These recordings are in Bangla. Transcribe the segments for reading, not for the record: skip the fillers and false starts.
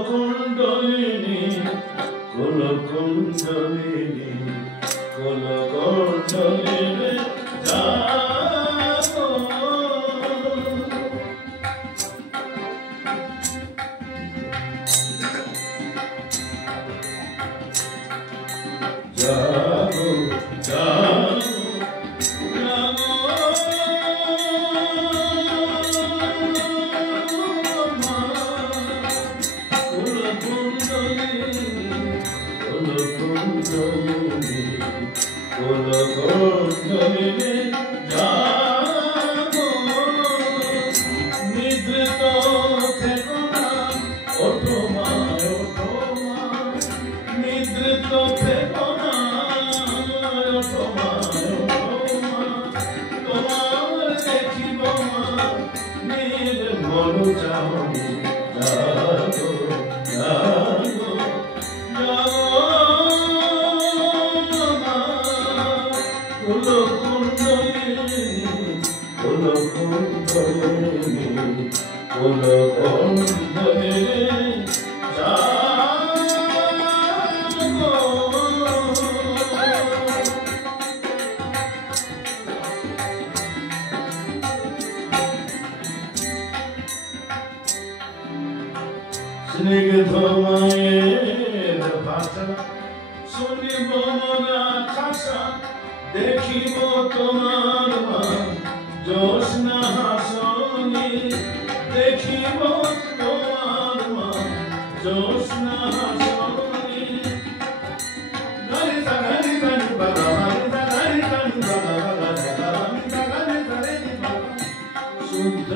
কুলকুণ্ডলিনী কুলকুণ্ডলিনী কুলকুণ্ডলিনী জাগো জাগো জাগো নিদ্রিত থেকো না ওঠো মা ওঠো মা নিদ্রিত থেকো না ওঠো মা ওঠো মা তোমার দেখিব মা নির্মল চাঁদ জাগো জাগো স্নিগ্ধ মায়ের ভাষা শুনিব মনা খাসা দেখিব তোমার মা জ্যোৎস্না হাসনি দেখিব তোমার মা জ্যোৎস্না হাসনি শুদ্ধ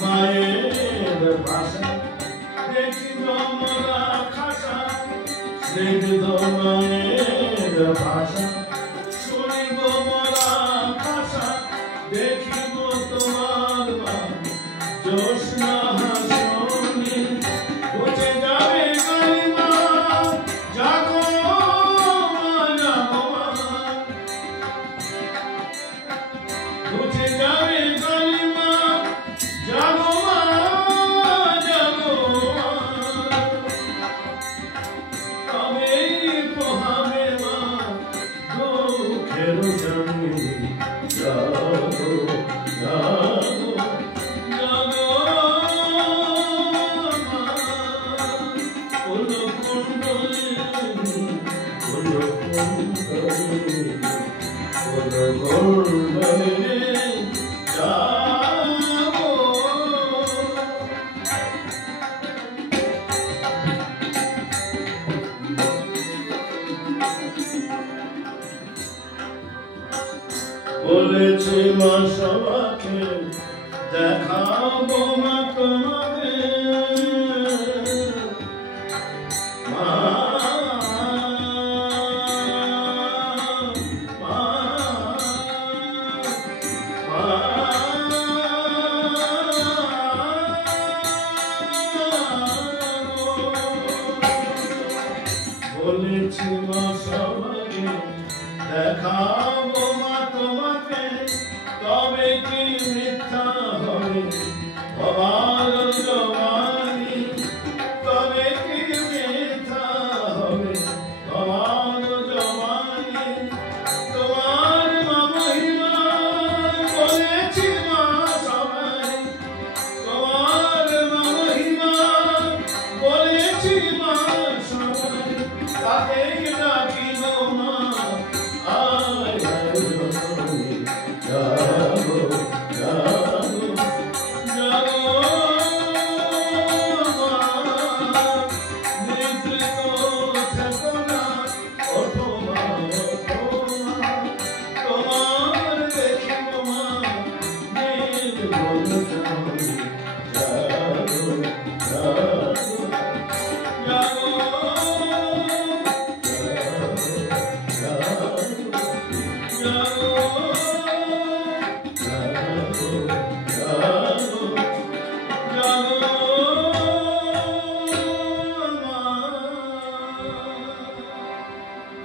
মায়ের ভাষা দেখিব মনা খাসা স্নিগ্ধ মায়ের ভাষা শুনিব মনা খাসা দেখিব তোমার মা জ্যোৎস্না হাসনি বুঝে যাবে কালিমা জাগো মা জাগো মা বুঝে যাবে কালিমা জাগো মা জাগো মা তবেই পোহাবে মা দুঃখের জমি জাগো জাগো জাগো মা কুলকুণ্ডলিনী কুলকুণ্ডলিনী কুলকুণ্ডলিনী জাগো বলেছে মা সবাকে দেখাবো মা তোমাকে মা মা মা বলেছে মা সবাকে দেখাবো মা তোমাকে তবে কি মিথ্যা হবে বাবার জবানি তবে কি মিথ্যা হবে বাবার জবানি তোমার মা মহিমা বলেছি মা সবাই তোমার মা মহিমা বলেছি মা সবাই তাকে ডাকিব মা আয় জাগো জাগো জাগো মা নিদ্রিত থেকো না ওঠো মা ওঠো মা তোমার দেখিব মা নির্মল চাঁদ জাগো জাগো জাগো জাগো